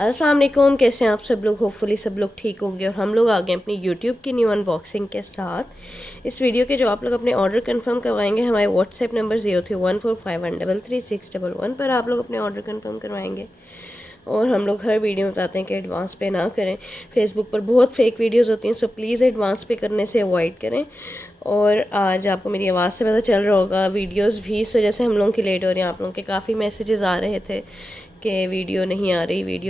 अस्सलाम वालेकुम, कैसे हैं आप सब लोग। होपफुली सब लोग ठीक होंगे और हम लोग आ गए अपनी यूट्यूब की न्यू अनबॉक्सिंग के साथ। इस वीडियो के जो आप लोग अपने ऑर्डर कंफर्म करवाएंगे हमारे व्हाट्सएप नंबर 0314513361 पर आप लोग अपने ऑर्डर कंफर्म करवाएंगे। और हम लोग हर वीडियो में बताते हैं कि एडवांस पे ना करें। फेसबुक पर बहुत फेक वीडियोस होती हैं, सो प्लीज़ एडवांस पे करने से अवॉइड करें। और आज आपको मेरी आवाज़ से पता चल रहा होगा, वीडियोस भी इस वजह से हम लोगों की लेट हो रही हैं। आप लोगों के काफ़ी मैसेजेस आ रहे थे कि वीडियो नहीं आ रही।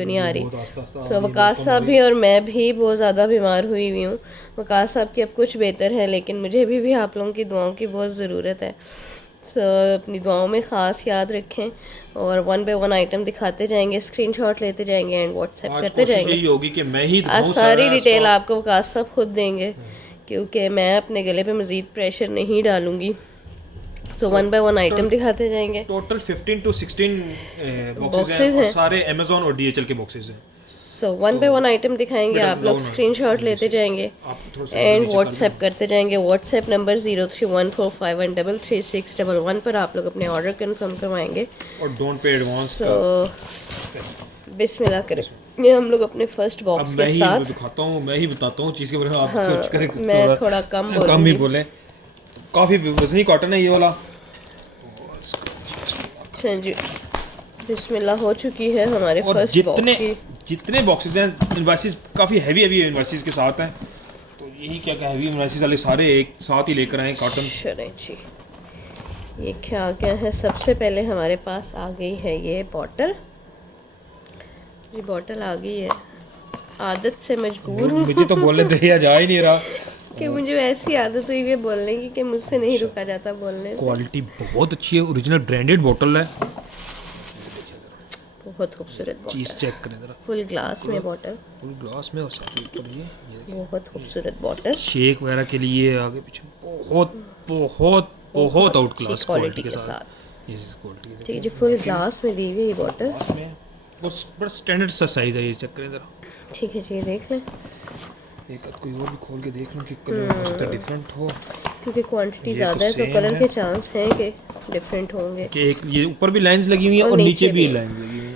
सो वकास साहब भी और मैं भी बहुत ज़्यादा बीमार हुई हुई हूँ। वकास साहब की अब कुछ बेहतर है, लेकिन मुझे भी आप लोगों की दुआओं की बहुत ज़रूरत है। सो अपनी दुआओं में ख़ास याद रखें और वन बाय वन आइटम दिखाते जाएंगे, स्क्रीनशॉट लेते जाएंगे एंड व्हाट्सएप करते जाएंगे। यही होगी कि मैं ही आज दिखाऊं सारी सारा डिटेल स्टॉक। आपको वकास साहब खुद देंगे, क्योंकि मैं अपने गले पे मज़ीद प्रेशर नहीं डालूंगी। So one by one item दिखाते जाएंगे। टोटल 15 टू 16 बॉक्सेस हैं बॉक्सेस और हैं। सारे अमेज़न और डीएचएल के बॉक्सेस हैं। सो वन तो बाय वन आइटम दिखाएंगे, बेटा आप लोग लाओ ना, स्क्रीनशॉट जल्दी लेते से जाएंगे आप थोड़ा सा एंड नीचे कर व्हाट्सएप दो। करते जाएंगे। व्हाट्सएप नंबर 0314513361 पर आप लोग अपने ऑर्डर कंफर्म करवाएंगे। और डोंट पे एडवांस सो का। बिस्मिल्लाह करें। ये हम लोग अपने फर्स्ट अब बॉक्स के मैं ही साथ। दिखाता हूँ, मैं ही बताता हूँ चीज़ के बारे में, आप हाँ, कुछ करें मैं थोड़ा कम कम ही बोलूँगी। बोलें। काफ़ी वजनी कॉटन है ये वाला। अच्छा जी, बिस्मिल्लाह हो चुकी है हमारे और फर्स्ट जितने बॉक्स की। जितने बॉक्सेस हैं इनवाइसेस काफ़ी हैवी हैवी इनवाइसेस के साथ हैं। तो यही क्या क्या हैवी इनवाइसेस वाले सारे एक साथ ही लेकर आए कॉटन। चलें जी, ये क्या आ गया है। सबसे पहले हमारे पास आ गई है ये बॉटल। जी बॉटल आ गई है। आदत से मजबूर हूँ मुझे तो बोलने दिया जा ही नहीं रहा। कि मुझे ऐसी आदत हुई है बोलने की कि मुझसे नहीं रुका जाता बोलने से। क्वालिटी बहुत अच्छी है, ओरिजिनल ब्रांडेड बोतल है। बहुत खूबसूरत चीज़ बॉटल, चेक करें ज़रा। फुल ग्लास में बॉटल, फुल ग्लास में और साथ में ऊपर ये देखिए बहुत खूबसूरत बॉटल। शेक वगैरह के लिए आगे पीछे बहुत बहुत बहुत आउट अच्छी क्लास क्वालिटी के साथ। ये क्वालिटी ठीक है जी, फुल ग्लास में दी हुई ये बॉटल। ग्लास में बस बड़ा स्टैंडर्ड सा साइज़ है। ये चेक करें ज़रा। ठीक है जी, देख लें, एक आध कोई और भी खोल के देख लूँ कि कलर हो सकता है डिफरेंट हो। क्योंकि क्वांटिटी ये ज़्यादा है तो सेम कलर है के चांस हैं कि डिफरेंट होंगे। कि एक ये ऊपर भी लाइंस लगी हुई हैं और और नीचे भी भी। लाइंस लगी हुई हैं।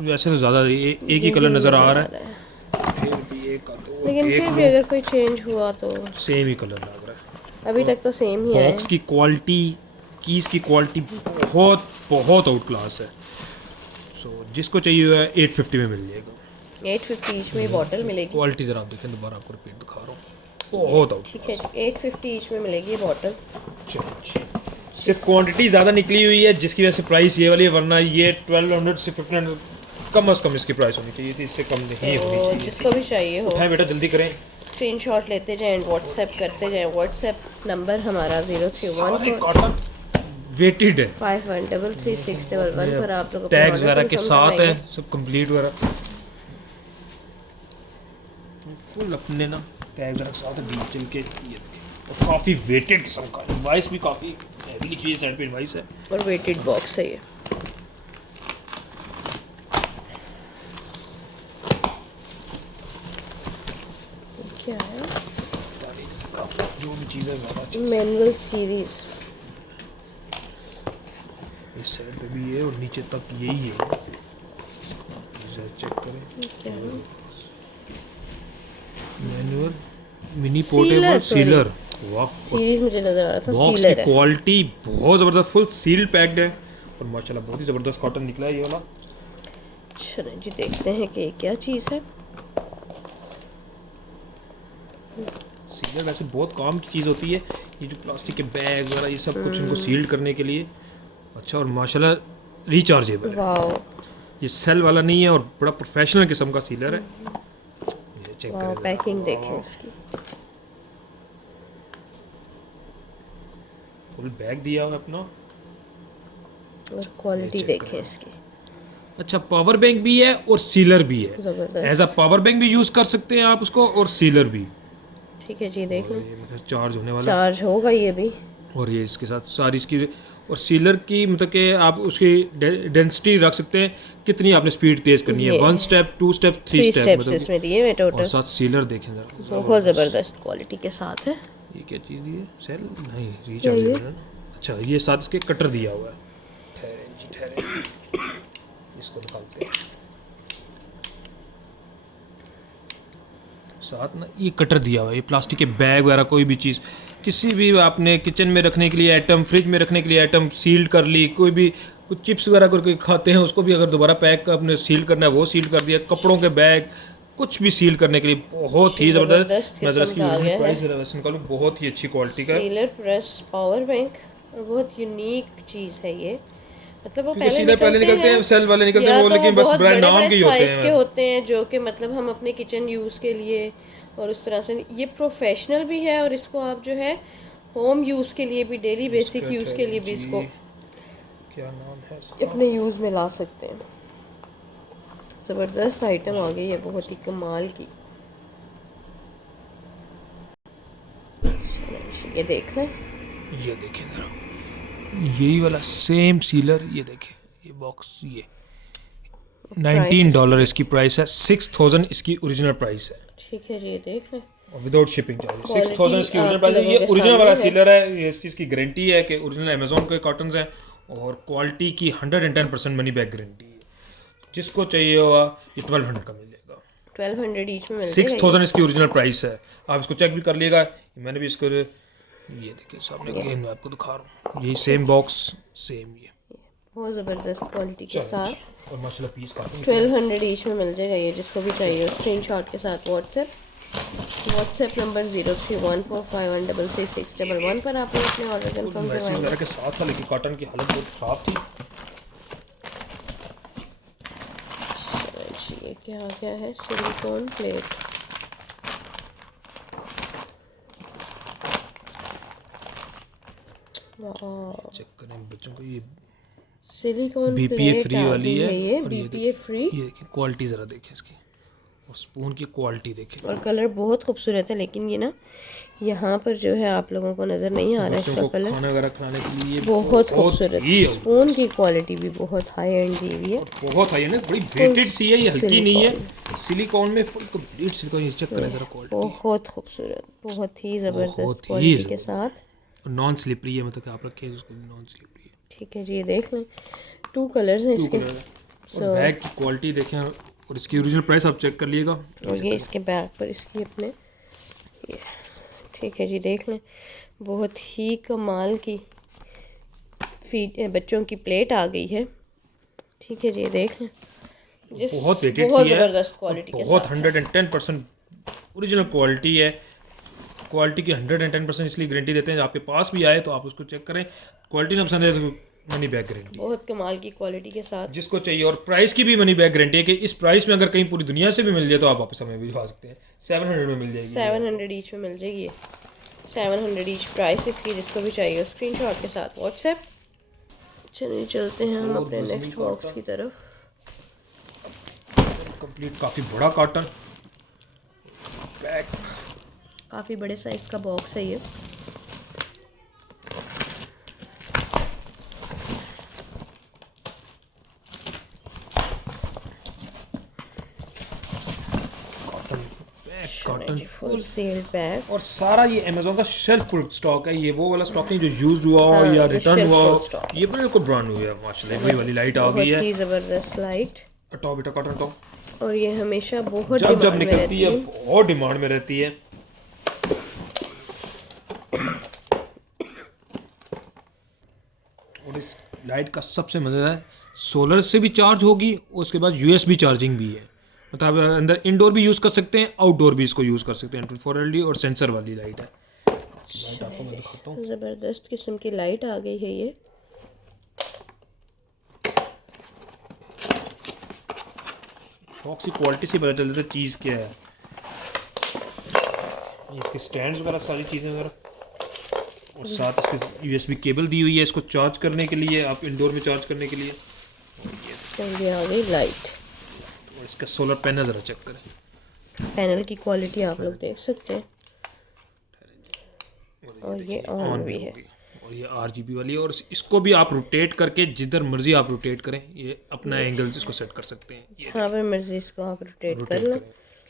वैसे तो ज़्यादा एक ही कलर नज़र आ रहा है, फिर भी एक आध और लेकिन देख फिर भी लो। अगर कोई चेंज हुआ तो सेम ही कलर लग रहा है। अभी तक तो सेम ही है। बॉक्स की क्वालिटी, कीज़ की क्वालिटी बहुत बहुत आउट क्लास है। सो जिसको चाहिए हुआ है 850 में मिल जाएगा। 850 ईच में बॉटल मिलेगी। क्वालिटी ज़रा आप देखें, दोबारा आपको रिपीट दिखा रहा हूँ, बहुत आउट ठीक है जी, 850 ईच में मिलेगी ये बॉटल। क्लास। सिर्फ क्वांटिटी ज़्यादा निकली हुई है जिसकी वजह से प्राइस ये वाली है, वरना ये 1200 से 1500 कम अज़ कम इसकी प्राइस होनी चाहिए थी, इससे कम नहीं होनी तो चाहिए। जिसको भी चाहिए हो उठाएं बेटा जल्दी करें। स्क्रीनशॉट लेते जाएं, व्हाट्सएप करते जाएं। व्हाट्सएप नंबर हमारा सारे 0314513361 कॉटन वेटेड है, पर आप लोग अपने टैग्स ऑर्डर वगैरह के कंफर्म साथ करवाएंगे। है, सब कंप्लीट वगैरह फुल अपने ना टैग वगैरह साथ है डिजिटल के। ये और काफ़ी वेटेड किस्म का इनवाइस भी काफ़ी हैवी लिखी है, साइड पे इनवाइस है। और वेटेड बॉक्स है ये। क्या है? जो भी चीज़ है मैनुअल सीरीज। इस साइड पे भी है और नीचे तक यही है। चेक करें, क्या है? Manual mini portable sealer. वाह, सीरीज मुझे नजर आ रहा था बॉक्स की सीलर है। क्वालिटी बहुत ज़बरदस्त, फुल सील पैक्ड है और माशाल्लाह बहुत ही ज़बरदस्त कॉटन निकला है ये वाला। चलो जी, देखते हैं कि क्या चीज़ है। सीलर वैसे बहुत काम की चीज़ होती है, ये जो प्लास्टिक के बैग वगैरह ये सब कुछ इनको सील्ड करने के लिए अच्छा, और माशाल्लाह रिचार्जेबल है। वाओ, ये सेल वाला नहीं है और बड़ा प्रोफेशनल किस्म का सीलर है। ये चेक वाओ, करें, पैकिंग देखें इसकी। फुल बैग दिया हुआ है अपना। और क्वालिटी चेक देखें करें। इसकी, अच्छा, पावर बैंक भी है और सीलर भी है। ज़बरदस्त। एज अ पावर बैंक भी यूज़ कर सकते हैं आप उसको, और सीलर भी। ठीक है जी, देख लें, ये मेरे ख्याल से चार्ज होने वाला है। चार्ज होगा ये भी। और ये इसके साथ सारी इसकी, और सीलर की मतलब कि आप उसकी डेंसिटी रख सकते हैं, कितनी आपने स्पीड तेज़ करनी है, ये 1 स्टेप 2 स्टेप 3 3 स्टेप स्टेप्स मतलब। इसमें दिए हुए और टोटल। साथ सीलर देखें ज़रा, बहुत ज़बरदस्त क्वालिटी के साथ है। ये क्या चीज़ दी है, सेल नहीं रिचार्जेबल है ना। अच्छा, ये साथ इसके कटर दिया हुआ है। ठहरे, इसको निकालते हैं। साथ ना ये कटर दिया हुआ है, ये प्लास्टिक के बैग वगैरह कोई भी चीज़, किसी भी आपने किचन में रखने के लिए आइटम, फ्रिज में रखने के लिए आइटम सील कर ली, कोई भी कुछ चिप्स वगैरह करके खाते हैं उसको भी अगर दोबारा पैक अपने सील करना है वो सील कर दिया, कपड़ों के बैग कुछ भी सील करने के लिए बहुत ही ज़बरदस्त। मैं ज़रा इसकी प्राइस वैसे निकालूँ, बहुत ही अच्छी क्वालिटी का सीलर प्रेस पावर बैंक, और बहुत यूनिक चीज़ है ये। मतलब वो क्योंकि सीलर पहले निकलते हैं, सेल वाले निकलते हैं वो, लेकिन बस ब्रांड नाम के ही होते हैं जो कि मतलब हम अपने किचन यूज़ के लिए और उस तरह से। ये प्रोफेशनल भी है और इसको आप जो है होम यूज़ के लिए भी, डेली बेसिक यूज़ के लिए भी इसको क्या नाम है इसका, अपने यूज़ में ला सकते हैं। ज़बरदस्त आइटम आ गई है, बहुत ही कमाल की। ये देख लें, ये देखें जरा, यही वाला सेम सीलर, ये देखें ये बॉक्स, ये $19 इसकी प्राइस है, 6000 इसकी ओरिजिनल प्राइस है। ठीक है जी, ये देख लें, विदाउट शिपिंग चार्ज 6000 इसकी ओरिजिनल प्राइस है। ये ओरिजिनल वाला सीलर है, ये इसकी गारंटी है कि ओरिजिनल अमेजोन के कॉटन्स हैं और क्वालिटी की 110% मनी बैक गारंटी है। जिसको चाहिए होगा ये 1200 का मिल जाएगा, 1200 ईच में 6000 इसकी ओरिजिनल प्राइस है। आप इसको चेक भी कर लीजिएगा, मैंने भी इसको, ये देखिए सामने गेम मैं आपको दिखा रहा हूँ, यही सेम बॉक्स, सेम ये बहुत ज़बरदस्त क्वालिटी के साथ, और माशाल्लाह पीस काफी 1200 ईच में मिल जाएगा ये। जिसको भी चाहिए स्क्रीनशॉट के साथ व्हाट्सएप नंबर 031451336111 पर आपने अपने ऑर्डर कंफर्म करवाना के साथ था, लेकिन कॉटन की हालत बहुत ख़राब थी। ये क्या है, सिलिकॉन प्लेट, चेक करें बच्चों को, ये सिलिकॉन बीपीए फ्री वाली है, ये और बीपीए फ्री। ये देखिए क्वालिटी ज़रा देखें इसकी, और स्पून की क्वालिटी देखें, और कलर बहुत खूबसूरत है, लेकिन ये ना यहाँ पर जो है आप लोगों को नज़र नहीं आ रहा है इसका कलर, खाना वगैरह खाने के लिए बहुत खूबसूरत। स्पून की क्वालिटी भी बहुत हाई एंड दी हुई है, बहुत हाई है, बड़ी वेटेड सी है, ये हल्की नहीं है, सिलिकॉन में फुल कंप्लीट सिलिकॉन। ये चेक करें जरा क्वालिटी, बहुत खूबसूरत, बहुत ही ज़बरदस्त क्वालिटी के साथ, नॉन स्लिपरी है, मतलब कि आप रखें उसको नॉन स्लिपरी है। ठीक है जी, ये देख लें, 2 कलर्स हैं इसके। और बैग की क्वालिटी देखें, और इसकी ओरिजिनल प्राइस आप चेक कर लिएगा, और ये इसके बैग पर इसकी अपने, ठीक है जी, देख लें, बहुत ही कमाल की बच्चों की प्लेट आ गई है। ठीक है जी, ये देख लें, बहुत वेटेड सी है, ज़बरदस्त क्वालिटी के बहुत साथ 110% ओरिजिनल क्वालिटी है। क्वालिटी की 110% इसलिए गारंटी देते हैं, आपके पास भी आए तो आप उसको चेक करें, क्वालिटी ना पसंद है तो मनी बैक गारंटी, बहुत कमाल की क्वालिटी के साथ जिसको चाहिए। और प्राइस की भी मनी बैक गारंटी है कि इस प्राइस में अगर कहीं पूरी दुनिया से भी मिल जाए तो आप वापस हमें भिजवा सकते हैं। 700 में मिल जाएगी, 700 ईच में मिल जाएगी, 700 ईच प्राइस इसकी। जिसको भी चाहिए स्क्रीनशॉट के साथ व्हाट्सएप। चलिए चलते हैं हम अपने नेक्स्ट बॉक्स की तरफ। कंप्लीट काफ़ी बड़ा कॉटन बैग, काफ़ी बड़े साइज का बॉक्स है ये। कॉटन फुल सेल बैग, और सारा ये अमेज़न का शेल्फ फुल स्टॉक है। ये वो वाला स्टॉक नहीं जो यूज्ड हुआ हो या रिटर्न हुआ हो, ये बिल्कुल ब्रांड न्यू है माशाल्लाह। वही वाली लाइट आ गई है, बहुत ही ज़बरदस्त लाइट। हटाओ बेटा कॉटन हटाओ। और ये हमेशा बहुत जब निकलती है बहुत डिमांड में रहती है। और इस लाइट का सबसे मज़ा है, सोलर से भी चार्ज होगी, उसके बाद यूएसबी चार्जिंग भी है, मतलब अंदर इंडोर भी यूज़ कर सकते हैं, आउटडोर भी इसको यूज़ कर सकते हैं। 24 LED और सेंसर वाली लाइट है। लाइट आपको मैं दिखाता हूँ, ज़बरदस्त किस्म की लाइट आ गई है ये। बॉक्स की क्वालिटी से पता चल जाता है चीज़ क्या है। इसके स्टैंड्स वगैरह सारी चीज़ें वगैरह, और साथ इसके यूएसबी केबल दी हुई है इसको चार्ज करने के लिए, आप इंडोर में चार्ज करने के लिए। ये आ गई लाइट। और इसका सोलर पैनल ज़रा चेक करें, पैनल की क्वालिटी आप लोग देख सकते हैं। और ये ऑन भी है, और ये RGB वाली है। और इसको भी आप रोटेट करके जिधर मर्जी आप रोटेट करें, ये अपना एंगल इसको सेट कर सकते हैं। हाँ पर मर्जी इसको आप रोटेट कर लो।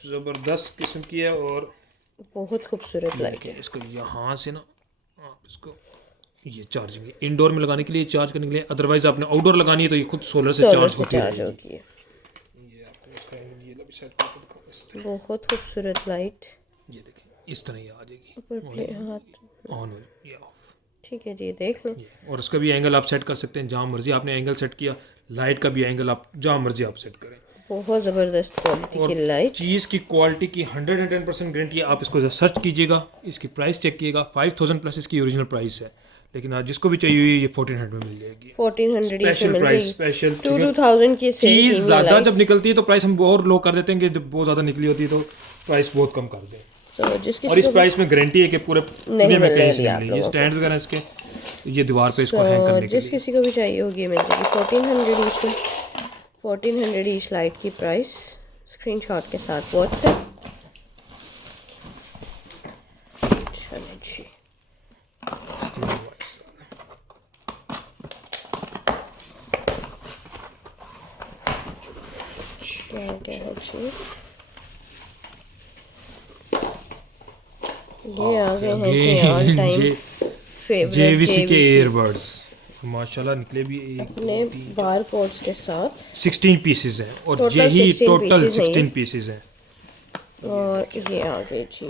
ज़बरदस्त किस्म की है और बहुत खूबसूरत लाइट है। इसको यहाँ से ना आप इसको ये चार्जिंग इंडोर में लगाने के लिए, चार्ज करने के लिए, अदरवाइज आपने आउटडोर लगानी है तो ये खुद सोलर से सोलर चार्ज से होती चार्ज रहेगी। होगी। ये आपको इसका ये भी सेट करके दिखाऊं इस तरह। बहुत खूबसूरत लाइट। ये देखें इस तरह ये आ जाएगी ऊपर प्ले हाथ। ऑन हो ये ऑफ। ठीक है जी, देख लो। ये और उसका भी एंगल आप सेट कर सकते हैं जहाँ मर्जी आपने एंगल सेट किया। लाइट का भी एंगल आप जहाँ मर्जी आप सेट करें। बहुत ज़बरदस्त क्वालिटी की लाइट। चीज़ की क्वालिटी की 110% गारंटी है। आप इसको सर्च कीजिएगा, इसकी प्राइस चेक कीजिएगा। 5000 प्लस इसकी ओरिजिनल प्राइस है, लेकिन आज जिसको भी चाहिए ये 1400 में मिल जाएगी। 1400 स्पेशल मिल प्राइस, जाएगी। स्पेशल 2000 की चीज़ ज़्यादा जब निकलती है तो प्राइस हम और लो कर देते हैं कि जब बहुत ज़्यादा निकली होती है तो प्राइस बहुत कम कर दें। और इस प्राइस में गारंटी है कि पूरे दुनिया में कहीं से नहीं मिलेगी। ये स्टैंड्स वगैरह इसके, ये दीवार पे इसको हैंग करने के लिए जिस किसी को भी चाहिए होगी मिल जाएगी 1400 ईच में। 1400 ईच लाइट की प्राइस स्क्रीनशॉट के साथ व्हाट्सएप। चलो जी, क्या है जी, ये आ गए हैं जी ऑल टाइम फेवरेट जेवीसी के ईयरबड्स। माशाल्लाह निकले भी एक अपने बार कोड्स के साथ 16 पीसेस हैं और Total यही 16 टोटल pieces हैं 16 पीसेस हैं। और ये आ गए जी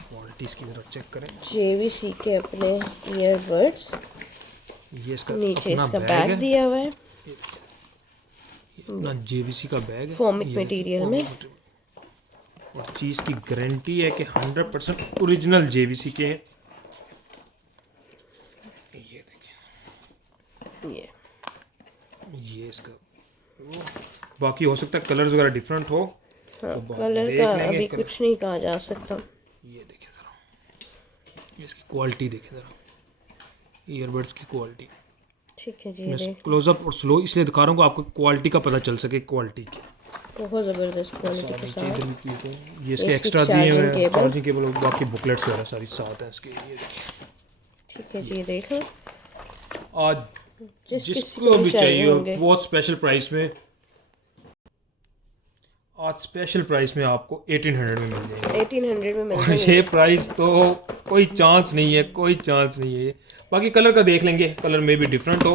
क्वालिटी इसकी जरा चेक करें। जेवीसी के अपने ईयरबड्स। ये इसका नीचे अपना इसका बैग बैग है, दिया हुआ है अपना जेवीसी का बैग है फोमिक ये मटेरियल में। और चीज़ की गारंटी है कि 100% ओरिजिनल जेवीसी के हैं। ये देखिए ये इसका बाकी हो सकता है कलर्स वगैरह डिफरेंट हो। हाँ, तो कलर देख का लेंगे अभी कुछ नहीं कहा जा सकता। ये देखिए ज़रा इसकी क्वालिटी देखें ज़रा, ईयरबड्स की क्वालिटी। ठीक है जी, मैं देख क्लोजअप और स्लो इसलिए दिखा रहा हूँ कि आपको क्वालिटी का पता चल सके। क्वालिटी की बहुत ज़बरदस्त क्वालिटी के साथ। ये इसके इसकी एक्स्ट्रा दिए हुए हैं चार्जिंग चार्जिंग केबल और बाकी बुकलेट्स वगैरह सारी साथ हैं इसके। ये देखिए ठीक है जी, देख लो। आज किसी जिसको को भी चाहिए होंगे। बहुत स्पेशल प्राइस में, आज स्पेशल प्राइस में आपको 1800 में मिल जाएंगे। 1800 में मिल और जाएंगे। ये प्राइस तो कोई चांस नहीं है, कोई चांस नहीं है। बाकी कलर का देख लेंगे, कलर में भी डिफरेंट हो।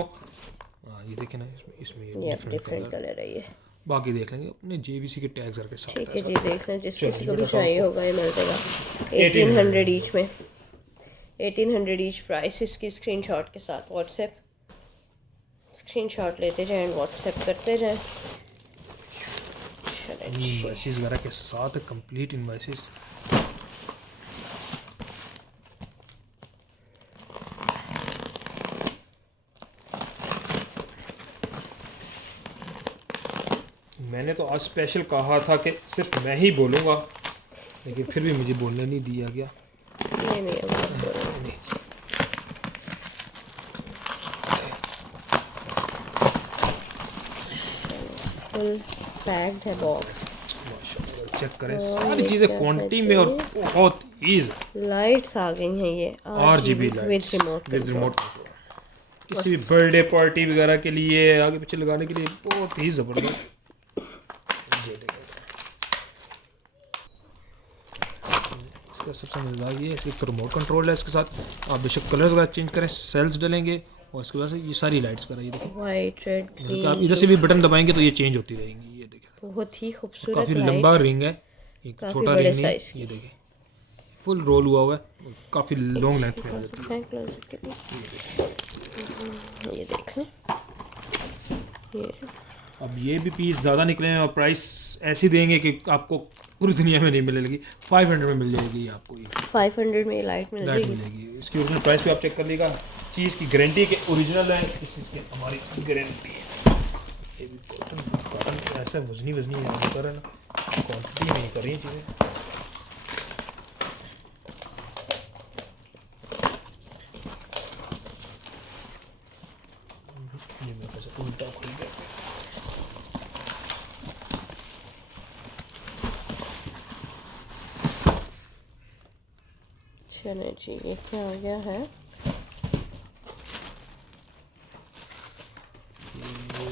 हाँ ये देखें ना, इसमें ये डिफरेंट डिफरेंट कलर है ये। बाकी देख लेंगे अपने जेवीसी के टैग्स के साथ। ठीक है जी, देख लें जिस किसी को भी बताओ चाहिए होगा ये मिल जाएगा 1800 ईच में। 1800 ईच प्राइस इसकी स्क्रीनशॉट के साथ व्हाट्सएप। स्क्रीनशॉट लेते जाएं, व्हाट्सएप करते जाएं। इनवॉइसेस वगैरह के साथ कंप्लीट इनवॉइसेस। मैंने तो आज स्पेशल कहा था कि सिर्फ मैं ही बोलूँगा, लेकिन फिर भी मुझे बोलने नहीं दिया गया। नहीं अब आप बोलो। फुल पैक्ड है बॉक्स। माशाल्लाह चेक करें सारी चीज़ें क्वांटिटी में और बहुत ईज। लाइट्स आ गई हैं ये RGB lights with remote control. किसी भी बर्थडे पार्टी वगैरह के लिए आगे पीछे लगाने के लिए बहुत ही ज़बरदस्त। ये देखो इसका सबसे मज़ेदार ये है, इसका रिमोट कंट्रोल है इसके साथ। आप बेशक कलर्स वगैरह चेंज करें, सेल्स डलेंगे और इसके बाद से ये सारी लाइट्स कर, ये देखिए वाइट रेड ग्रीन। आप इधर से भी बटन दबाएंगे तो ये चेंज होती रहेंगी। ये देखिए बहुत ही खूबसूरत काफ़ी लाइट। लंबा रिंग है, एक काफी छोटा बड़े रिंग नहीं। साइज की। ये देखिए फुल रोल हुआ हुआ है, काफ़ी लॉन्ग लेंथ में आ जाती है। ये देख लें, ये अब ये भी पीस ज़्यादा निकले हैं और प्राइस ऐसी देंगे कि आपको पूरी दुनिया में नहीं मिलेगी। 500 में मिल जाएगी ये आपको। ये 500 में लाइट मिल लाइट जाएगी। मिलेगी। इसकी ओरिजिनल प्राइस भी आप चेक कर लीजिएगा। चीज़ की गारंटी के ओरिजिनल है, इस चीज़ की हमारी गारंटी है। ये भी कॉटन ऐसा वजनी है कर ना, क्वान्टिटी में कर रही हैं चीज़ें। ये मेरे पास उल्टा खुल गया। चलो जी, ये क्या हो गया है?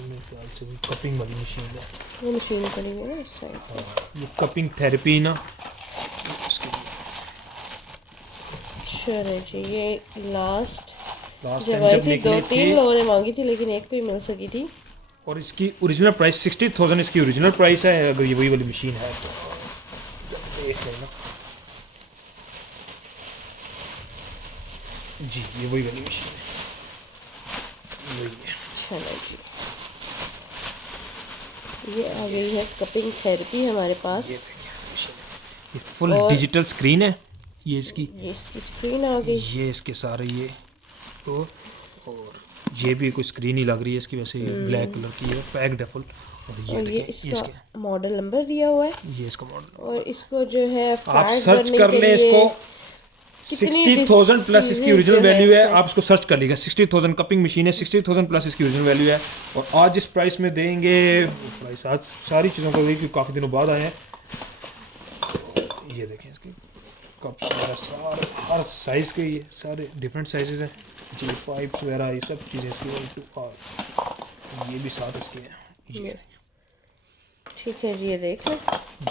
मेरे ख्याल से कपिंग वाली मशीन है। ये मशीन पड़ी है ना इस साइड। हाँ ये कपिंग थेरेपी ना उसके लिए। चलो जी, ये लास्ट लास्ट जब टाइम आई जब थी निकली 2-3 थी। लोगों ने मांगी थी, लेकिन एक को ही मिल सकी थी। और इसकी ओरिजिनल प्राइस 60,000 इसकी ओरिजिनल प्राइस है, अगर ये वही वाली मशीन है तो देख लेना जी, ये वही वाली मशीन है, वही है। चलो जी, ये आ गई है कपिंग थेरेपी हमारे पास। ये देखिए मशीन है, ये फुल और डिजिटल स्क्रीन है ये इसकी, ये इसकी स्क्रीन आ गई। ये इसके सारे ये तो, और ये भी कोई स्क्रीन ही लग रही है इसकी, वैसे ब्लैक कलर की है, पैक्ड है फुल। और ये और ये देखें, ये इसका इसके, मॉडल नंबर दिया हुआ है। ये इसका मॉडल। और इसको जो है आप फैट सर्च बर्निंग कर के लें लिए इसको, कितनी 60,000 प्लस इसकी diseases ओरिजिनल जो है वैल्यू है, इसमें। आप इसको सर्च कर लीजिएगा। 60,000 कपिंग मशीन है, 60,000 प्लस इसकी ओरिजिनल वैल्यू है। और आज जिस प्राइस में देंगे, प्राइस आज सारी चीज़ों को देखिए काफ़ी दिनों बाद आए हैं। ये देखें इसके कप्स वगैरह सारे हर साइज़ के, ये सारे डिफरेंट साइजेस हैं जी, पाइप्स वगैरह ये सब चीज़ें इसकी, ये भी साथ इसके हैं। ये ठीक है जी, ये देख लें।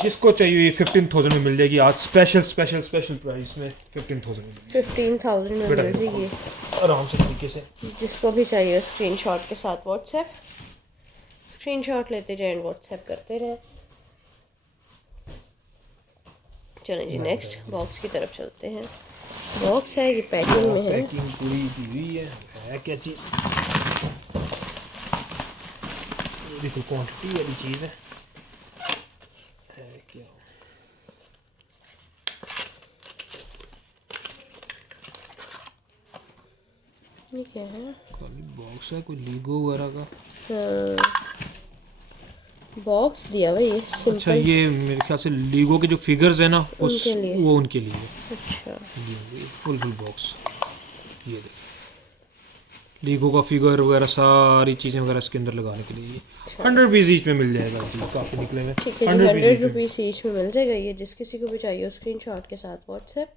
जिसको चाहिए ये 15,000 में मिल जाएगी आज, स्पेशल प्राइस में 15,000 में 15,000 में मिल जाएगी आराम से तरीके से। जिसको भी चाहिए स्क्रीनशॉट के साथ व्हाट्सएप, स्क्रीनशॉट लेते जाएं, व्हाट्सएप करते रहें। चलें जी, नेक्स्ट बॉक्स की तरफ चलते हैं। बॉक्स है, ये पैकिंग में है। पैकिंग पूरी की हुई है क्या चीज़, ये भी कोई क्वांटिटी वाली चीज़ है क्या। ये क्या है? खाली बॉक्स है, कोई लीगो वगैरह का। बॉक्स दिया हुआ ये सिंपल। अच्छा, ये मेरे ख्याल से लीगो के जो फिगर्स है ना उस उनके लिए। वो उनके लिए अच्छा, ये फुल बॉक्स। ये देखिए लीगो का फिगर वगैरह सारी चीज़ें वगैरह इसके अंदर लगाने के लिए 100 रुपीज़ ईच में मिल जाएगा जी, काफ़ी निकले में। ठीक है जी, 100 रुपीज़ ईच में मिल जाएगा ये। जिस किसी को भी चाहिए स्क्रीनशॉट के साथ व्हाट्सएप,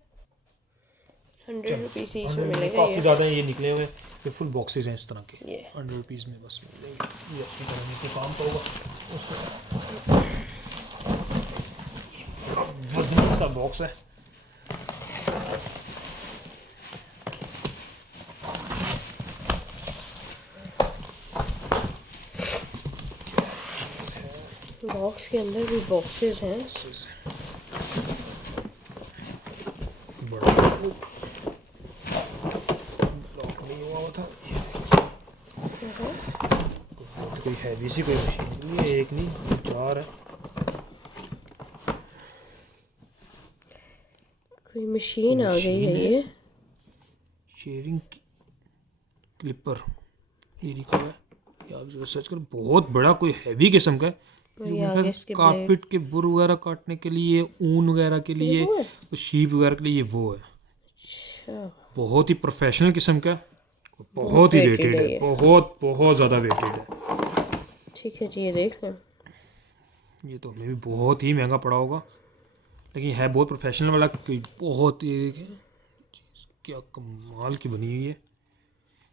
100 रुपीज़ ईच में मिलेगा काफ़ी ये। ज़्यादा ये निकले हुए, ये फुल बॉक्सेस हैं इस तरह के, ये 100 रुपीज़ में बस मिल जाएंगे। ये अच्छी तरह के काम का होगा, वजनी सा बॉक्स है। बॉक्स के अंदर भी बॉक्सेस हैं। बड़ा लॉक नहीं हुआ था, कोई हैवी सी कोई मशीन नहीं है, एक नहीं 4 है। कोई मशीन आ गई है ये। शेयरिंग क्लिपर, ये लिखा हुआ है, ये आप जरा सर्च कर, बहुत बड़ा कोई हैवी किस्म का है। कारपेट के बुर वगैरह काटने के लिए, ऊन वगैरह के लिए, शीप वगैरह के लिए, ये वो है। अच्छा, बहुत ही प्रोफेशनल किस्म का, बहुत ही वेटेड है, बहुत ज़्यादा वेटेड है। ठीक है जी, ये देख लें। ये तो हमें भी बहुत ही महंगा पड़ा होगा, लेकिन है बहुत प्रोफेशनल वाला, कोई बहुत ही क्या कमाल की बनी हुई है।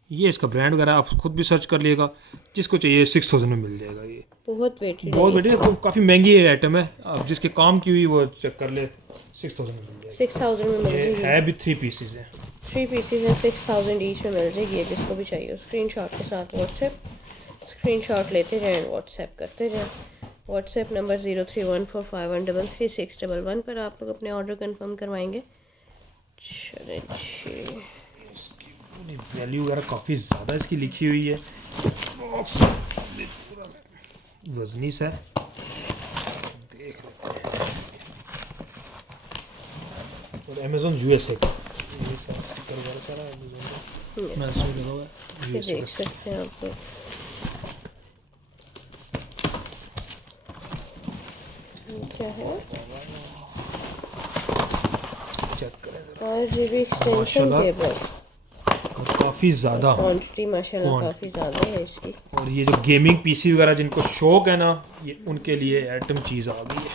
ये इसका ब्रांड वगैरह आप खुद भी सर्च कर लिएगा, जिसको चाहिए 6,000 में मिल जाएगा। ये बहुत वेटेड बहुत वेटेड है, काफ़ी महंगी आइटम है, आप जिसके काम की हुई वो चेक कर ले, 6,000 में मिल जाएगा। 6,000 में मिल ये जाएगी। है भी 3 पीसेज है, 3 पीसेज हैं, 6,000 ईच में मिल जाएगी ये। जिसको भी चाहिए स्क्रीनशॉट के साथ व्हाट्सएप, स्क्रीनशॉट लेते जाएं, व्हाट्सएप करते जाएं। व्हाट्सएप नंबर 031451333611 पर आप लोग अपने ऑर्डर कंफर्म करवाएंगे। चलें जी, वैल्यू वगैरह काफ़ी ज़्यादा इसकी लिखी हुई है, वजनी सा है, देख लेते हैं। और अमेज़ॉन USA का ये सारा स्टिकर वगैरह सारा अमेज़ॉन का मैसेज लगा हुआ है, ये USA देख सकते हैं आप लोग। क्या है? चेक करें ज़रा। 5 GB एक्सटेंशन केबल, काफ़ी ज़्यादा क्वांटिटी माशाल्लाह काफ़ी ज़्यादा है इसकी। और ये जो गेमिंग पीसी वगैरह जिनको शौक है ना, ये उनके लिए आइटम चीज़ आ गई है।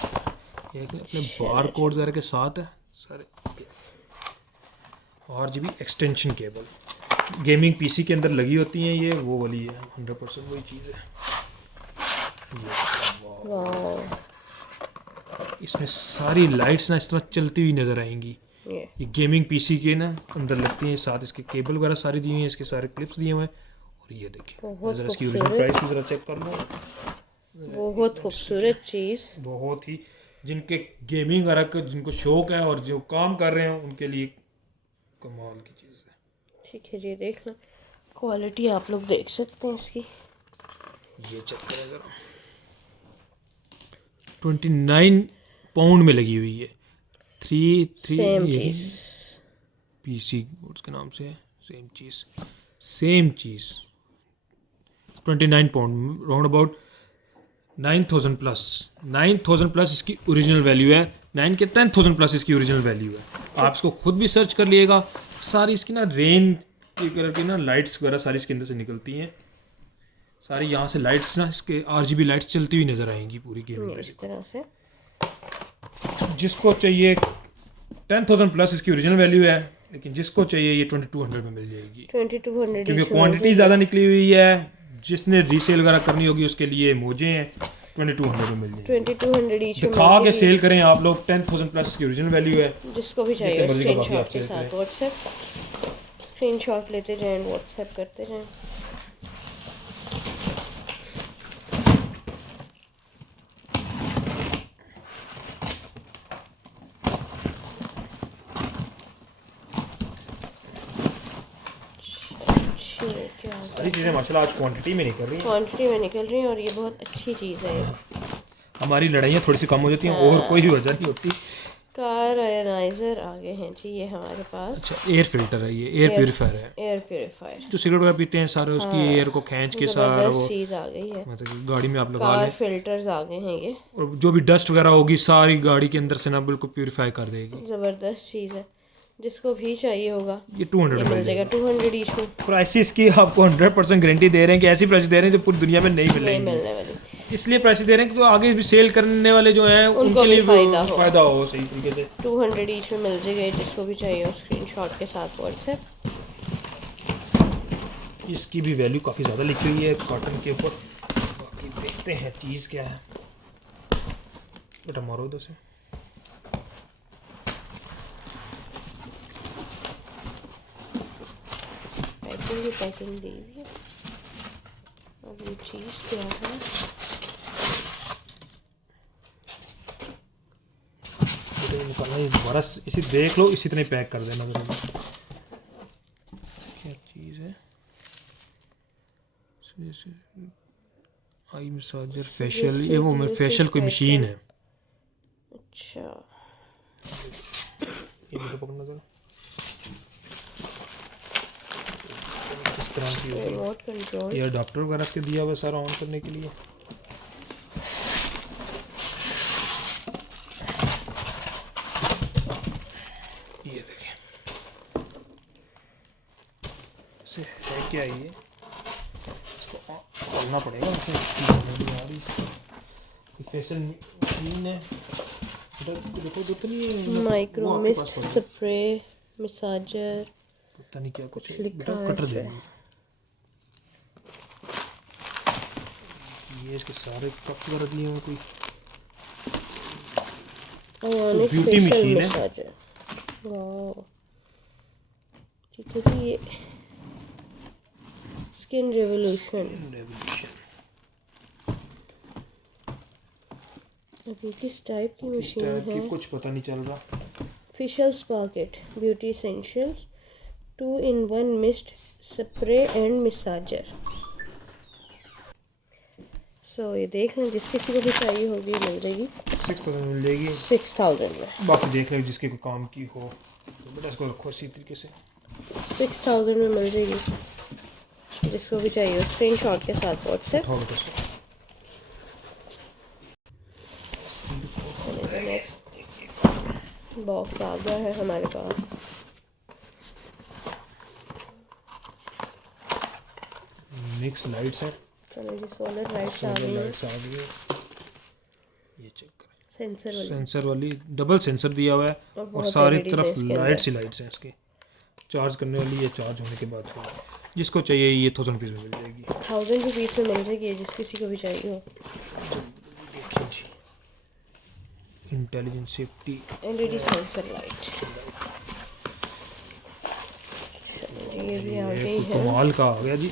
ये अपने बार कोड वगैरह के साथ है सारे। RGB extension cable gaming PC के अंदर लगी होती हैं, ये वो वाली है, 100% वही चीज़ है। वाह, इसमें सारी लाइट्स ना इस तरह चलती हुई नज़र आएंगी, ये गेमिंग पीसी के ना अंदर लगती हैं, साथ इसके केबल वगैरह सारी दी हुई हैं, इसके सारे क्लिप्स दिए हुए हैं। और ये देखिए बहुत जरा इसकी ओरिजिनल प्राइस भी जरा चेक कर लो। बहुत खूबसूरत चीज़। बहुत ही, जिनके गेमिंग वगैरह का जिनको शौक है और जो काम कर रहे हैं उनके लिए कमाल की चीज़ है। ठीक है जी, देख लें क्वालिटी आप लोग देख सकते हैं इसकी। ये चेक करें जरा, 29 पाउंड में लगी हुई है। 3 सेम चीज़ पीसी उसके नाम से same cheese 29 pound, round about 9,000 plus. 9,000 plus इसकी ओरिजिनल वैल्यू है। 9 के 10,000 प्लस इसकी ओरिजिनल वैल्यू है। आप इसको खुद भी सर्च कर लिएगा। सारी इसकी ना रेन के कलर की ना लाइट्स वगैरह सारी इसके अंदर से निकलती हैं। सारी यहाँ से लाइट्स ना इसके RGB लाइट्स चलती हुई नज़र आएंगी पूरी गेम इस तरह से। जिसको चाहिए 10,000 प्लस इसकी ओरिजिनल वैल्यू है, लेकिन जिसको चाहिए ये 2200 में मिल जाएगी 2200 क्योंकि क्वांटिटी ज़्यादा निकली हुई है। जिसने रीसेल वगैरह करनी होगी उसके लिए मौजे हैं। 2200 में मिल जाएगी। 2200 ईच दिखा के सेल करें आप लोग। 10,000 प्लस इसकी ओरिजिनल वैल्यू है। जिसको भी चाहिए मर्जी का बाकी स्क्रीनशॉट आप के सेल साथ करें। व्हाट्सएप स्क्रीनशॉट लेते जाएं, व्हाट्सएप करते जाएं। सारी चीज़ें माशाल्लाह आज क्वांटिटी में निकल रही हैं। क्वांटिटी में निकल रही हैं और ये बहुत अच्छी चीज़ है। हमारी लड़ाइयाँ थोड़ी सी कम हो जाती हैं और कोई भी वजह नहीं होती। कार आयनाइजर आ गए हैं जी, ये हमारे पास। अच्छा, एयर फिल्टर है, ये एयर प्योरीफायर है। एयर प्योरीफायर जो सिगरेट वगैरह पीते हैं सारे उसकी एयर को खींच के सारा वो चीज़ आ गई है। मतलब गाड़ी में आप लगा कार लें। फिल्टर्स आ गए हैं ये। और जो भी डस्ट वगैरह होगी सारी गाड़ी के अंदर से ना बिल्कुल प्यूरीफाई कर देगी। ज़बरदस्त चीज़ है, जिसको भी चाहिए होगा ये 200 ये में मिल जाएगा। 200 ईच में प्राइसेस की आपको 100% गारंटी दे रहे हैं कि ऐसी प्राइस दे रहे हैं जो पूरी दुनिया में नहीं नहीं मिलेंगी। मिलने वाली। इसलिए प्राइस दे रहे हैं कि तो आगे भी सेल करने वाले जो हैं उनको उनके भी लिए फ़ायदा हो सही तरीके से। 200 ईच में मिल जाएगा। जिसको भी चाहिए हो स्क्रीनशॉट के साथ व्हाट्सएप। इसकी भी वैल्यू काफ़ी ज़्यादा लिखी हुई है कॉटन के ऊपर। बाकी देखते हैं चीज़ क्या है। बेटा मारो इधर से। पैकिंग दी हुई है। अब ये चीज़ क्या है? निकालना है दोबारा, इसी देख लो, इसी तरह पैक कर देना मेरे को। क्या चीज़ है? आई मसाजर फेशियल, ये वो फेशियल कोई मशीन है। अच्छा, ये मुझे पकड़ना जरा। किस तरह की होगी? Remote control. ये अडाप्टर वगैरह के दिया हुआ सारा ऑन करने के लिए। ये देखिए इसे है क्या ये, इसको खोलना पड़ेगा। फेशियल मशीन है। देखो जितनी माइक्रो मिस्ट स्प्रे मसाजर, पता नहीं क्या कुछ लिखा है कटर इस दे। पे। ये इसके सारे कप वगैरह दिए हुए। कोई ब्यूटी मशीन है। वाह, ठीक है जी। ये स्किन रेवोल्यूशन अभी किस टाइप की मशीन है? कुछ पता नहीं चल रहा। Facial spa kit beauty essentials 2-in-1 mist spray and massager. So ये देख लें, जिस किसी को भी चाहिए होगी मिल जाएगी। 6,000 मिल जाएगी। 6000 में। बाकी देख लें जिसके कोई काम की हो तो बेटा इसको रखो इसी तरीके से। 6000 में मिल जाएगी। जिसको भी चाहिए स्क्रीनशॉट के साथ व्हाट्सएप। बॉक्स आ गया है हमारे पास। मिक्स लाइट्स है। चलो जी, सोलर लाइट्स आ गई हैं। ये चेक करें, सेंसर वाली डबल सेंसर दिया हुआ है और सारी तरफ लाइट्स ही लाइट्स हैं इसके। चार्ज करने वाली है, चार्ज होने के बाद जिसको चाहिए ये 1000 रुपीज़ में मिल जाएगी। 1000 रुपीज़ में मिल जाएगी जिस किसी को भी चाहिए हो। देखिए जी, intelligent safety LED sensor light. ये भी आ ये गई तो है। कमाल का आ गया जी,